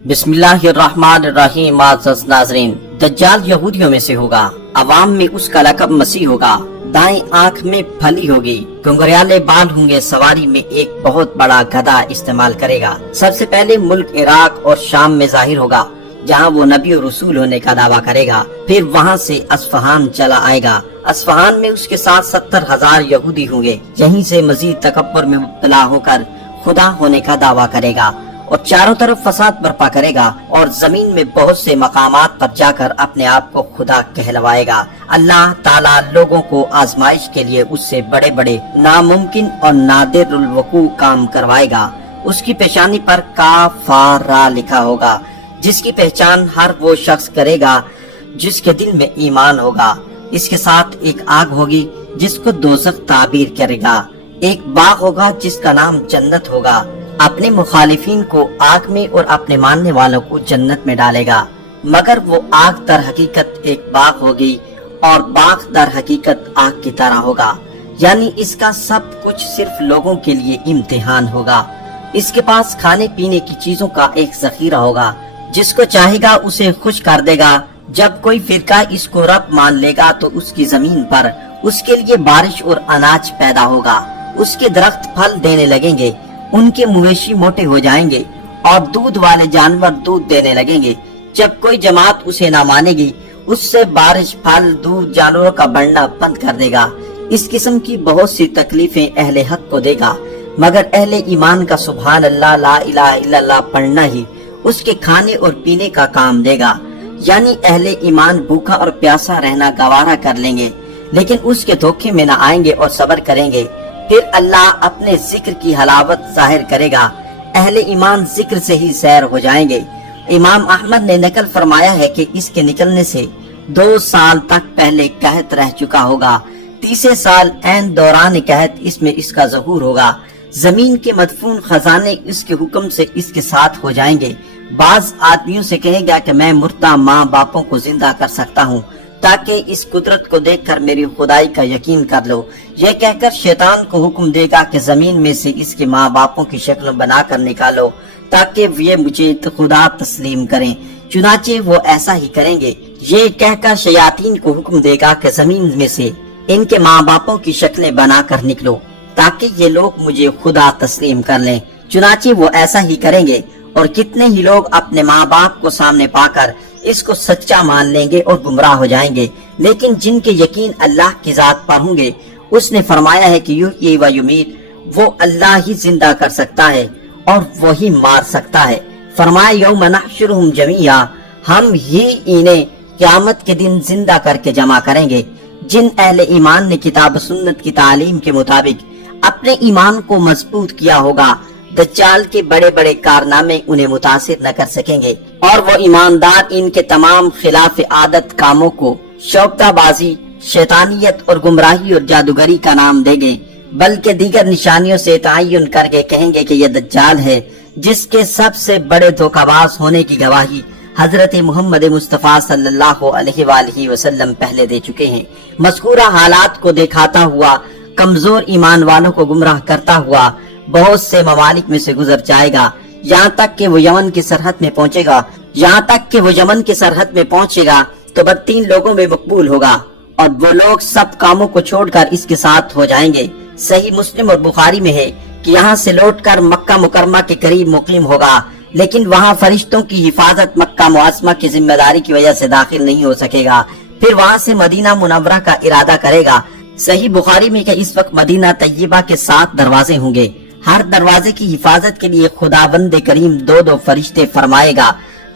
بسم اللہ الرحمن الرحیم۔ معزز ناظرین، دجال یہودیوں میں سے ہوگا، عوام میں اس کا لقب مسیح ہوگا، دائیں آنکھ میں پھلی ہوگی، گنگریالے بال ہوں گے، سواری میں ایک بہت بڑا گدھا استعمال کرے گا۔ سب سے پہلے ملک عراق اور شام میں ظاہر ہوگا، جہاں وہ نبی و رسول ہونے کا دعویٰ کرے گا۔ پھر وہاں سے اصفہان چلا آئے گا۔ اصفہان میں اس کے ساتھ 70,000 یہودی ہوں گے۔ یہیں سے مزید تکبر میں مبتلا ہو کر خدا ہونے کا دعویٰ کرے گا اور چاروں طرف فساد برپا کرے گا اور زمین میں بہت سے مقامات پر جا کر اپنے آپ کو خدا کہلوائے گا۔ اللہ تعالیٰ لوگوں کو آزمائش کے لیے اس سے بڑے بڑے ناممکن اور نادر الوقوع کام کروائے گا۔ اس کی پیشانی پر کافارا لکھا ہوگا، جس کی پہچان ہر وہ شخص کرے گا جس کے دل میں ایمان ہوگا۔ اس کے ساتھ ایک آگ ہوگی جس کو دوزخ تعبیر کرے گا، ایک باغ ہوگا جس کا نام جنت ہوگا۔ اپنے مخالفین کو آگ میں اور اپنے ماننے والوں کو جنت میں ڈالے گا، مگر وہ آگ در حقیقت ایک باغ ہوگی اور باغ در حقیقت آگ کی طرح ہوگا، یعنی اس کا سب کچھ صرف لوگوں کے لیے امتحان ہوگا۔ اس کے پاس کھانے پینے کی چیزوں کا ایک ذخیرہ ہوگا، جس کو چاہے گا اسے خوش کر دے گا۔ جب کوئی فرقہ اس کو رب مان لے گا تو اس کی زمین پر اس کے لیے بارش اور اناج پیدا ہوگا، اس کے درخت پھل دینے لگیں گے، ان کے مویشی موٹے ہو جائیں گے اور دودھ والے جانور دودھ دینے لگیں گے۔ جب کوئی جماعت اسے نہ مانے گی، اس سے بارش، پھل، دودھ جانوروں کا بڑھنا بند کر دے گا۔ اس قسم کی بہت سی تکلیفیں اہل حق کو دے گا، مگر اہل ایمان کا سبحان اللہ، لا الہ الا اللہ پڑھنا ہی اس کے کھانے اور پینے کا کام دے گا، یعنی اہل ایمان بھوکا اور پیاسا رہنا گوارا کر لیں گے، لیکن اس کے دھوکے میں نہ آئیں گے اور صبر کریں گے۔ پھر اللہ اپنے ذکر کی حلاوت ظاہر کرے گا، اہل ایمان ذکر سے ہی سیر ہو جائیں گے۔ امام احمد نے نقل فرمایا ہے کہ اس کے نکلنے سے 2 سال تک پہلے قحط رہ چکا ہوگا، تیسرے سال عین دوران قحط اس میں اس کا ظہور ہوگا۔ زمین کے مدفون خزانے اس کے حکم سے اس کے ساتھ ہو جائیں گے۔ بعض آدمیوں سے کہے گا کہ میں مردہ ماں باپوں کو زندہ کر سکتا ہوں، تاکہ اس قدرت کو دیکھ کر میری خدائی کا یقین کر لو۔ یہ کہہ کر شیطان کو حکم دے گا کہ زمین میں سے اس کے ماں باپوں کی شکل بنا کر نکالو، تاکہ یہ مجھے خدا تسلیم کریں۔ چنانچہ وہ ایسا ہی کریں گے۔ یہ کہہ کر شیاطین کو حکم دے گا کہ زمین میں سے ان کے ماں باپوں کی شکلیں بنا کر نکلو، تاکہ یہ لوگ مجھے خدا تسلیم کر لیں۔ چنانچہ وہ ایسا ہی کریں گے، اور کتنے ہی لوگ اپنے ماں باپ کو سامنے پا کر اس کو سچا مان لیں گے اور گمراہ ہو جائیں گے۔ لیکن جن کے یقین اللہ کی ذات پر ہوں گے، اس نے فرمایا ہے کہ یحیی و یمیت، وہ اللہ ہی زندہ کر سکتا ہے اور وہی مار سکتا ہے۔ فرمایا یوم نحشرہم جمیعا، ہم ہی انہیں قیامت کے دن زندہ کر کے جمع کریں گے۔ جن اہل ایمان نے کتاب سنت کی تعلیم کے مطابق اپنے ایمان کو مضبوط کیا ہوگا، دجال کے بڑے بڑے کارنامے انہیں متاثر نہ کر سکیں گے، اور وہ ایماندار ان کے تمام خلاف عادت کاموں کو شوکہ بازی، شیطانیت اور گمراہی اور جادوگری کا نام دیں گے، بلکہ دیگر نشانیوں سے تعین کر کے کہیں گے کہ یہ دجال ہے، جس کے سب سے بڑے دھوکہ باز ہونے کی گواہی حضرت محمد مصطفیٰ صلی اللہ علیہ وآلہ وسلم پہلے دے چکے ہیں۔ مذکورہ حالات کو دکھاتا ہوا کمزور ایمان والوں کو گمراہ کرتا ہوا بہت سے ممالک میں سے گزر جائے گا، یہاں تک کہ وہ یمن کی سرحد میں پہنچے گا تو 32 لوگوں میں مقبول ہوگا، اور وہ لوگ سب کاموں کو چھوڑ کر اس کے ساتھ ہو جائیں گے۔ صحیح مسلم اور بخاری میں ہے کہ یہاں سے لوٹ کر مکہ مکرمہ کے قریب مقیم ہوگا، لیکن وہاں فرشتوں کی حفاظت مکہ معظمہ کی ذمہ داری کی وجہ سے داخل نہیں ہو سکے گا۔ پھر وہاں سے مدینہ منورہ کا ارادہ کرے گا۔ صحیح بخاری میں کہ اس وقت مدینہ طیبہ کے 7 دروازے ہوں گے، ہر دروازے کی حفاظت کے لیے خداوند کریم 2 فرشتے فرمائے گا،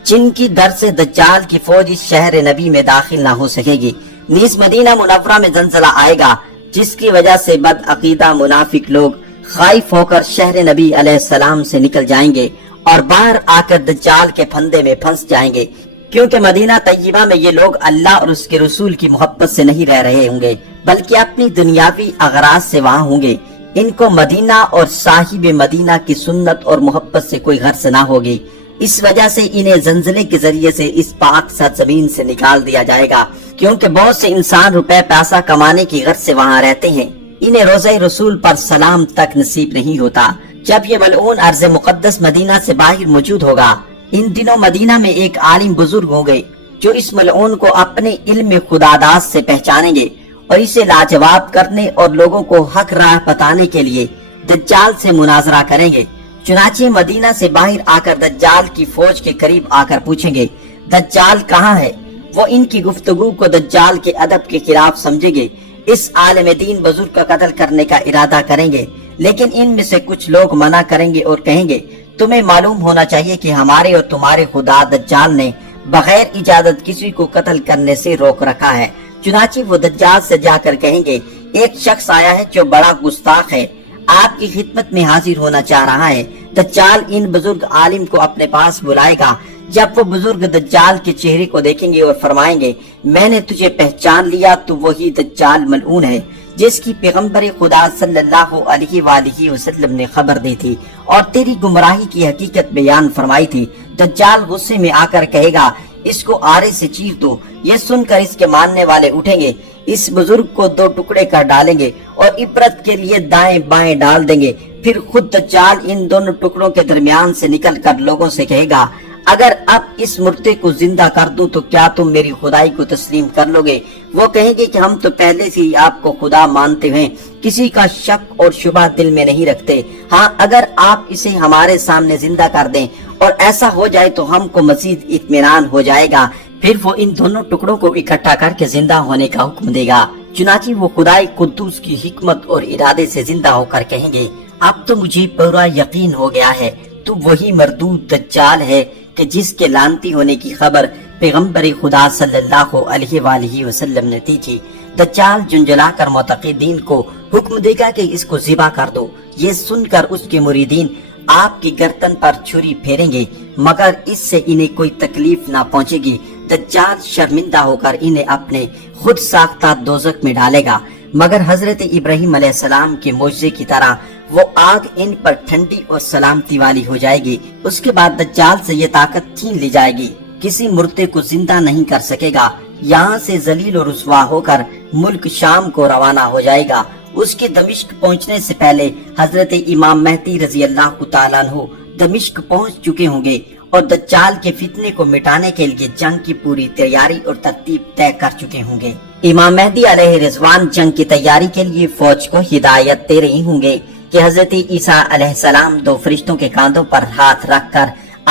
جن کی در سے دجال کی فوج اس شہر نبی میں داخل نہ ہو سکے گی۔ نیز مدینہ منورہ میں زلزلہ آئے گا، جس کی وجہ سے بد عقیدہ منافق لوگ خائف ہو کر شہر نبی علیہ السلام سے نکل جائیں گے اور باہر آ کر دجال کے پھندے میں پھنس جائیں گے، کیونکہ مدینہ طیبہ میں یہ لوگ اللہ اور اس کے رسول کی محبت سے نہیں رہ رہے ہوں گے، بلکہ اپنی دنیاوی اغراض سے وہاں ہوں گے۔ ان کو مدینہ اور صاحب مدینہ کی سنت اور محبت سے کوئی غرض نہ ہوگی، اس وجہ سے انہیں زلزلے کے ذریعے سے اس پاک سرزمین سے نکال دیا جائے گا، کیونکہ بہت سے انسان روپے پیسہ کمانے کی غرض سے وہاں رہتے ہیں، انہیں روزہ رسول پر سلام تک نصیب نہیں ہوتا۔ جب یہ ملعون ارض مقدس مدینہ سے باہر موجود ہوگا، ان دنوں مدینہ میں ایک عالم بزرگ ہوں گے جو اس ملعون کو اپنے علم خداداد سے پہچانیں گے اور اسے لاجواب کرنے اور لوگوں کو حق راہ بتانے کے لیے دجال سے مناظرہ کریں گے۔ چنانچہ مدینہ سے باہر آ کر دجال کی فوج کے قریب آ کر پوچھیں گے دجال کہاں ہے؟ وہ ان کی گفتگو کو دجال کے ادب کے خلاف سمجھیں گے، اس عالم دین بزرگ کا قتل کرنے کا ارادہ کریں گے، لیکن ان میں سے کچھ لوگ منع کریں گے اور کہیں گے تمہیں معلوم ہونا چاہیے کہ ہمارے اور تمہارے خدا دجال نے بغیر اجازت کسی کو قتل کرنے سے روک رکھا ہے۔ چنانچہ وہ دجال سے جا کر کہیں گے ایک شخص آیا ہے جو بڑا گستاخ ہے، آپ کی خدمت میں حاضر ہونا چاہ رہا ہے۔ دجال ان بزرگ عالم کو اپنے پاس بلائے گا۔ جب وہ بزرگ دجال کے چہرے کو دیکھیں گے اور فرمائیں گے میں نے تجھے پہچان لیا تو وہی دجال ملعون ہے جس کی پیغمبر خدا صلی اللہ علیہ وآلہ وسلم نے خبر دی تھی اور تیری گمراہی کی حقیقت بیان فرمائی تھی۔ دجال غصے میں آ کر کہے گا اس کو آرے سے چیر دو۔ یہ سن کر اس کے ماننے والے اٹھیں گے، اس بزرگ کو دو ٹکڑے کر ڈالیں گے اور عبرت کے لیے دائیں بائیں ڈال دیں گے۔ پھر خود دجال ان دونوں ٹکڑوں کے درمیان سے نکل کر لوگوں سے کہے گا اگر اب اس مردے کو زندہ کر دوں تو کیا تم میری خدائی کو تسلیم کر لو گے؟ وہ کہیں گے کہ ہم تو پہلے سے ہی آپ کو خدا مانتے ہیں، کسی کا شک اور شبہ دل میں نہیں رکھتے۔ ہاں اگر آپ اسے ہمارے سامنے زندہ کر دیں اور ایسا ہو جائے تو ہم کو مزید اطمینان ہو جائے گا۔ پھر وہ ان دونوں ٹکڑوں کو اکٹھا کر کے زندہ ہونے کا حکم دے گا۔ چنانچہ وہ خدائے قدوس کی حکمت اور ارادے سے زندہ ہو کر کہیں گے اب تو مجھے پورا یقین ہو گیا ہے تو وہی مردود دجال ہے کہ جس کے لانتی ہونے کی خبر پیغمبر خدا صلی اللہ علیہ وآلہ وسلم نے دی تھی۔ دجال جنجلا کر معتقدین کو حکم دے گا کہ اس کو ذبح کر دو۔ یہ سن کر اس کے مریدین آپ کی گردن پر چھری پھیریں گے مگر اس سے انہیں کوئی تکلیف نہ پہنچے گی۔ دجال شرمندہ ہو کر انہیں اپنے خود ساختہ دوزخ میں ڈالے گا مگر حضرت ابراہیم علیہ السلام کے معجزے کی طرح وہ آگ ان پر ٹھنڈی اور سلامتی والی ہو جائے گی۔ اس کے بعد دجال سے یہ طاقت چھین لی جائے گی، کسی مردے کو زندہ نہیں کر سکے گا۔ یہاں سے ذلیل و رسوا ہو کر ملک شام کو روانہ ہو جائے گا۔ اس کے دمشق پہنچنے سے پہلے حضرت امام مہدی رضی اللہ تعالیٰ عنہ دمشق پہنچ چکے ہوں گے اور دجال کے فتنے کو مٹانے کے لیے جنگ کی پوری تیاری اور ترتیب طے کر چکے ہوں گے۔ امام مہدی علیہ رضوان جنگ کی تیاری کے لیے فوج کو ہدایت دے رہی ہوں گے کہ حضرت عیسیٰ علیہ السلام دو فرشتوں کے کاندھوں پر ہاتھ رکھ کر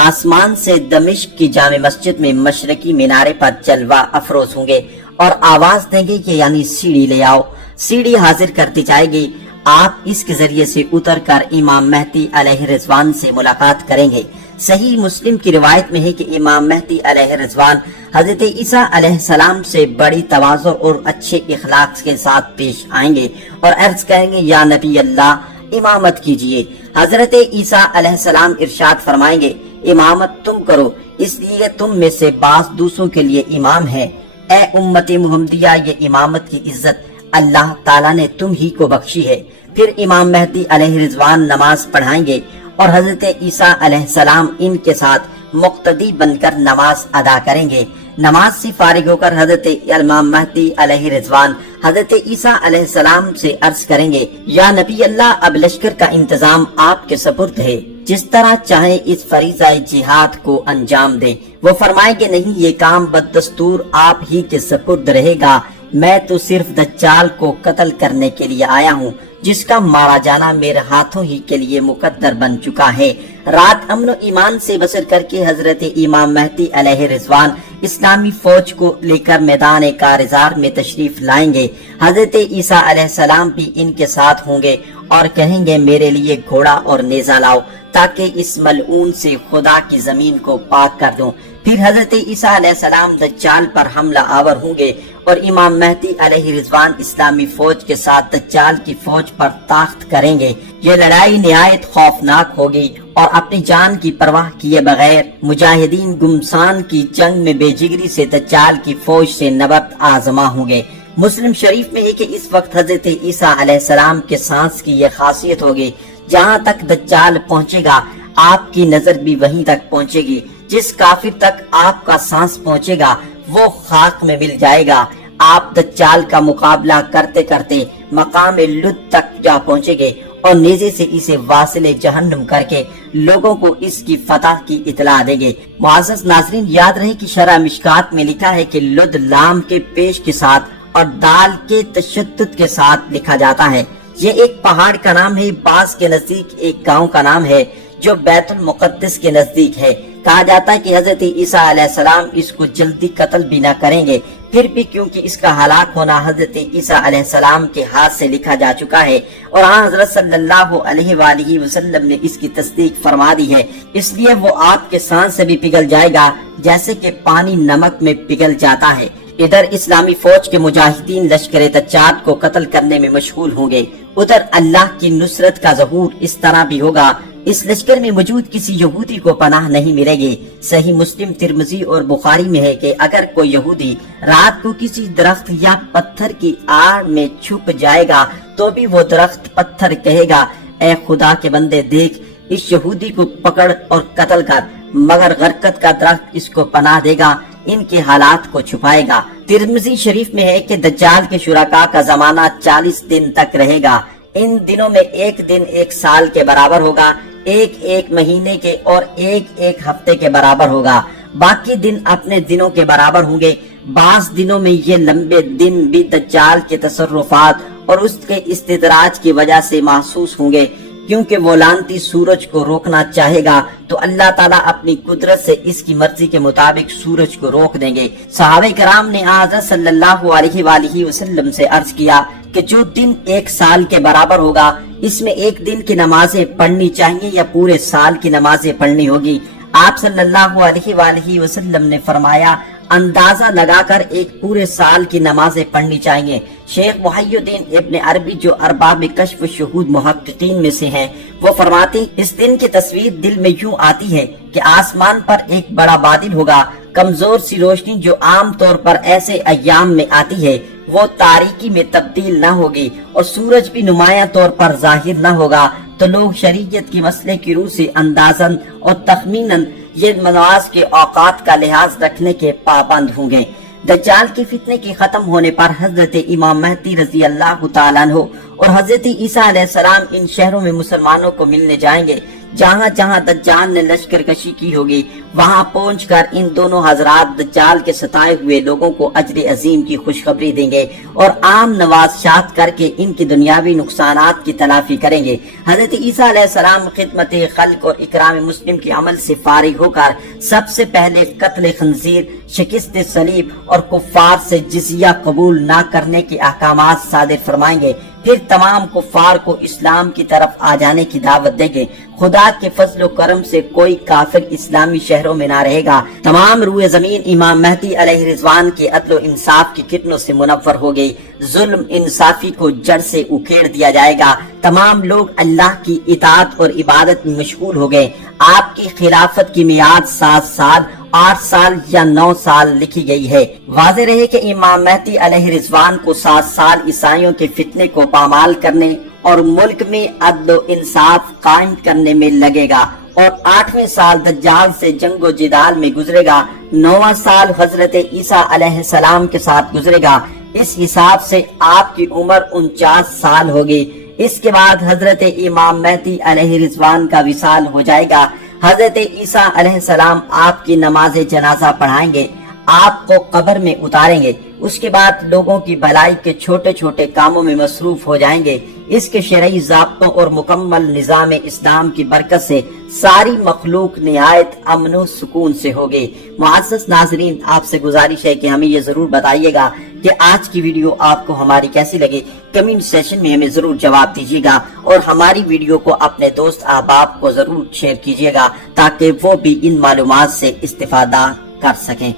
آسمان سے دمشق کی جامع مسجد میں مشرقی مینارے پر جلوہ افروز ہوں گے اور آواز دیں گے کہ یعنی سیڑھی لے آؤ۔ سیڑھی حاضر کر دی جائے گی، آپ اس کے ذریعے سے اتر کر امام مہدی علیہ رضوان سے ملاقات کریں گے۔ صحیح مسلم کی روایت میں ہے کہ امام مہدی علیہ رضوان حضرت عیسیٰ علیہ السلام سے بڑی تواضع اور اچھے اخلاق کے ساتھ پیش آئیں گے اور عرض کریں گے یا نبی اللہ امامت کیجئے۔ حضرت عیسیٰ علیہ السلام ارشاد فرمائیں گے امامت تم کرو اس لیے تم میں سے بعض دوسروں کے لیے امام ہے۔ اے امت محمدیہ یہ امامت کی عزت اللہ تعالیٰ نے تم ہی کو بخشی ہے۔ پھر امام مہدی علیہ رضوان نماز پڑھائیں گے اور حضرت عیسیٰ علیہ السلام ان کے ساتھ مقتدی بن کر نماز ادا کریں گے۔ نماز سے فارغ ہو کر حضرت امام مہدی علیہ رضوان حضرت عیسیٰ علیہ السلام سے عرض کریں گے یا نبی اللہ اب لشکر کا انتظام آپ کے سپرد ہے، جس طرح چاہیں اس فریضہ جہاد کو انجام دیں۔ وہ فرمائیں گے نہیں، یہ کام بددستور آپ ہی کے سپرد رہے گا، میں تو صرف دجال کو قتل کرنے کے لیے آیا ہوں جس کا مارا جانا میرے ہاتھوں ہی کے لیے مقدر بن چکا ہے۔ رات امن و ایمان سے بسر کر کے حضرت امام مہدی علیہ رضوان اسلامی فوج کو لے کر میدان کارزار میں تشریف لائیں گے۔ حضرت عیسیٰ علیہ السلام بھی ان کے ساتھ ہوں گے اور کہیں گے میرے لیے گھوڑا اور نیزہ لاؤ تاکہ اس ملعون سے خدا کی زمین کو پاک کر دوں۔ پھر حضرت عیسیٰ علیہ السلام دجال پر حملہ آور ہوں گے اور امام مہدی علیہ رضوان اسلامی فوج کے ساتھ دجال کی فوج پر طاقت کریں گے۔ یہ لڑائی نہایت خوفناک ہوگی اور اپنی جان کی پرواہ کیے بغیر مجاہدین گمسان کی جنگ میں بے جگری سے دجال کی فوج سے نبرد آزما ہوں گے۔ مسلم شریف میں ہے کہ اس وقت حضرت عیسیٰ علیہ السلام کے سانس کی یہ خاصیت ہوگی، جہاں تک دجال پہنچے گا آپ کی نظر بھی وہیں تک پہنچے گی، جس کافر تک آپ کا سانس پہنچے گا وہ خاک میں مل جائے گا۔ آپ دجال کا مقابلہ کرتے کرتے مقام لد تک جا پہنچے گے اور نیزے سے اسے واصل جہنم کر کے لوگوں کو اس کی فتح کی اطلاع دیں گے۔ معزز ناظرین، یاد رہے کہ شرح مشکات میں لکھا ہے کہ لد لام کے پیش کے ساتھ اور دال کے تشدد کے ساتھ لکھا جاتا ہے۔ یہ ایک پہاڑ کا نام ہے، باز کے نزدیک ایک گاؤں کا نام ہے جو بیت المقدس کے نزدیک ہے۔ کہا جاتا ہے کہ حضرت عیسیٰ علیہ السلام اس کو جلدی قتل بھی نہ کریں گے، پھر بھی کیونکہ اس کا ہلاک ہونا حضرت عیسیٰ علیہ السلام کے ہاتھ سے لکھا جا چکا ہے اور حضرت صلی اللہ علیہ وآلہ وسلم نے اس کی تصدیق فرما دی ہے، اس لیے وہ آپ کے سانس سے بھی پگھل جائے گا جیسے کہ پانی نمک میں پگھل جاتا ہے۔ ادھر اسلامی فوج کے مجاہدین لشکر دجال کو قتل کرنے میں مشغول ہوں گے، ادھر اللہ کی نصرت کا ظہور اس طرح بھی ہوگا، اس لشکر میں موجود کسی یہودی کو پناہ نہیں ملے گی۔ صحیح مسلم، ترمذی اور بخاری میں ہے کہ اگر کوئی یہودی رات کو کسی درخت یا پتھر کی آڑ میں چھپ جائے گا تو بھی وہ درخت پتھر کہے گا، اے خدا کے بندے دیکھ اس یہودی کو پکڑ اور قتل کر، مگر غرقت کا درخت اس کو پناہ دے گا، ان کے حالات کو چھپائے گا۔ ترمذی شریف میں ہے کہ دجال کے شرکاء کا زمانہ 40 دن تک رہے گا، ان دنوں میں ایک دن ایک سال کے برابر ہوگا، ایک مہینے کے اور ایک ہفتے کے برابر ہوگا، باقی دن اپنے دنوں کے برابر ہوں گے۔ بعض دنوں میں یہ لمبے دن بھی دجال کے تصرفات اور اس کے استدراج کی وجہ سے محسوس ہوں گے، کیونکہ وہ لعنتی سورج کو روکنا چاہے گا تو اللہ تعالیٰ اپنی قدرت سے اس کی مرضی کے مطابق سورج کو روک دیں گے۔ صحابہ کرام نے حضرت صلی اللہ علیہ وآلہ وسلم سے عرض کیا کہ جو دن ایک سال کے برابر ہوگا اس میں ایک دن کی نمازیں پڑھنی چاہیے یا پورے سال کی نمازیں پڑھنی ہوگی؟ آپ صلی اللہ علیہ وآلہ وسلم نے فرمایا اندازہ لگا کر ایک پورے سال کی نمازیں پڑھنی چاہیے۔ شیخ محی الدین ابن عربی جو ارباب کشف شہود محققین میں سے ہیں، وہ فرماتے اس دن کی تصویر دل میں یوں آتی ہے کہ آسمان پر ایک بڑا بادل ہوگا، کمزور سی روشنی جو عام طور پر ایسے ایام میں آتی ہے وہ تاریکی میں تبدیل نہ ہوگی اور سورج بھی نمایاں طور پر ظاہر نہ ہوگا، تو لوگ شریعت کی مسئلے کی روح سے اندازاً اور تخمیناً یہ نماز کے اوقات کا لحاظ رکھنے کے پابند ہوں گے۔ دجال کے فتنے کے ختم ہونے پر حضرت امام مہدی رضی اللہ تعالیٰ عنہ اور حضرت عیسیٰ علیہ السلام ان شہروں میں مسلمانوں کو ملنے جائیں گے جہاں جہاں دجال نے لشکر کشی کی ہوگی، وہاں پہنچ کر ان دونوں حضرات دجال کے ستائے ہوئے لوگوں کو اجر عظیم کی خوشخبری دیں گے اور عام نوازشات کر کے ان کی دنیاوی نقصانات کی تلافی کریں گے۔ حضرت عیسیٰ علیہ السلام خدمت خلق اور اکرام مسلم کے عمل سے فارغ ہو کر سب سے پہلے قتل خنزیر، شکست صلیب اور کفار سے جزیہ قبول نہ کرنے کے احکامات صادر فرمائیں گے، پھر تمام کفار کو اسلام کی طرف آ جانے کی دعوت دیں گے۔ خدا کے فضل و کرم سے کوئی کافر اسلامی شہروں میں نہ رہے گا، تمام روئے زمین امام مہدی علیہ رضوان کے عدل و انصاف کی کرنوں سے منور ہو گئی، ظلم انصافی کو جڑ سے اکھیڑ دیا جائے گا، تمام لوگ اللہ کی اطاعت اور عبادت میں مشغول ہو گئے۔ آپ کی خلافت کی میعاد 7 سال، 8 سال یا 9 سال لکھی گئی ہے۔ واضح رہے کہ امام مہدی علیہ رضوان کو 7 سال عیسائیوں کے فتنے کو پامال کرنے اور ملک میں عدل و انصاف قائم کرنے میں لگے گا، اور 8ویں سال دجال سے جنگ و جدال میں گزرے گا، 9واں سال حضرت عیسیٰ علیہ السلام کے ساتھ گزرے گا۔ اس حساب سے آپ کی عمر 49 سال ہوگی۔ اس کے بعد حضرت امام مہدی علیہ رضوان کا وصال ہو جائے گا۔ حضرت عیسیٰ علیہ السلام آپ کی نماز جنازہ پڑھائیں گے، آپ کو قبر میں اتاریں گے، اس کے بعد لوگوں کی بھلائی کے چھوٹے چھوٹے کاموں میں مصروف ہو جائیں گے۔ اس کے شرعی ضابطوں اور مکمل نظام اسلام کی برکت سے ساری مخلوق نہایت امن و سکون سے ہوگی۔ معزز ناظرین، آپ سے گزارش ہے کہ ہمیں یہ ضرور بتائیے گا کہ آج کی ویڈیو آپ کو ہماری کیسی لگی، کمنٹ سیشن میں ہمیں ضرور جواب دیجیے گا، اور ہماری ویڈیو کو اپنے دوست احباب کو ضرور شیئر کیجیے گا تاکہ وہ بھی ان معلومات سے استفادہ کر سکیں۔